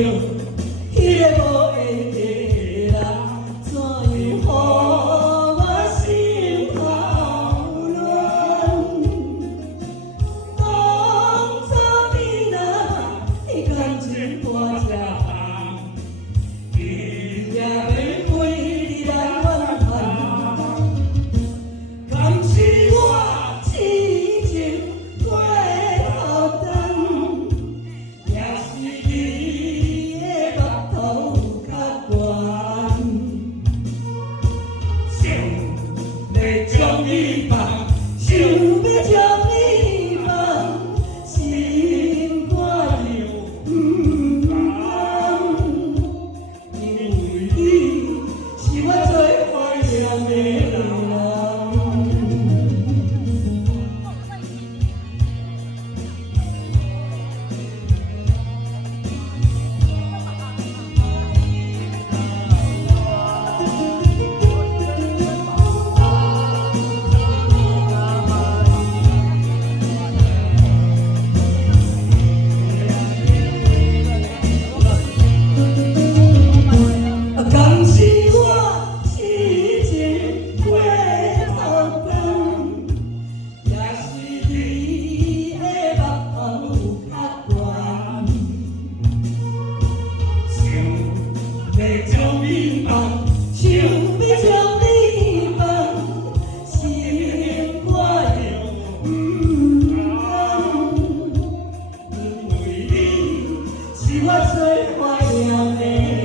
迄个无缘的人，怎样予我心头乱？当初你若感情大只红，伊也要为你来怨恨。敢是我痴情过头长，也是你的目头较悬，想要将你放，想要将你放，心肝又不甘，因为你是我最怀念的人。敢是我痴情过头长，也是你的目头较悬，想要将你放，想要将你放，心肝又不甘，因为你是我最怀念的。